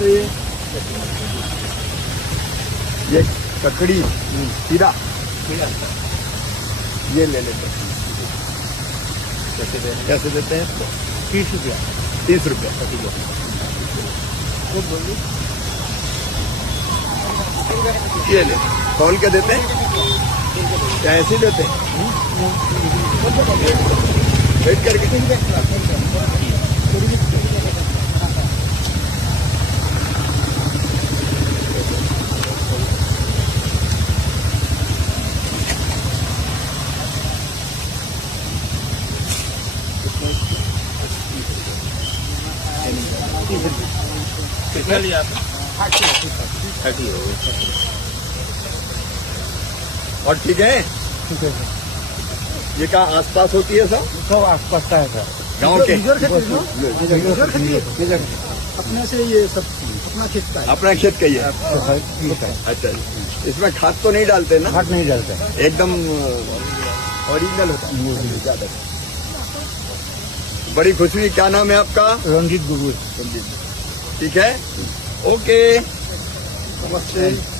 नमस्ते। ये ककड़ी खीरा ये ले लेते हैं। कैसे देते हैं इसको? 30 रुपया। 30 रुपया। ये ले तौल के देते हैं क्या ऐसे ही देते हैं? वेट करके कितना लिया आपने? 30 हो गई। और ठीक है। ठीक है सर। ये कहाँ आसपास होती है सब सब आसपास का है सर। गांव के? अपने से ये सब अपना खेत का है। अपना खेत का ही है। ठीक है। अच्छा, इसमें खाद तो नहीं डालते ना? खाद नहीं डालते। एकदम ओरिजिनल होता है ज्यादा। बड़ी खुशी हुई। क्या नाम है आपका? रंजीत गुरु। ठीक है, ओके, नमस्ते।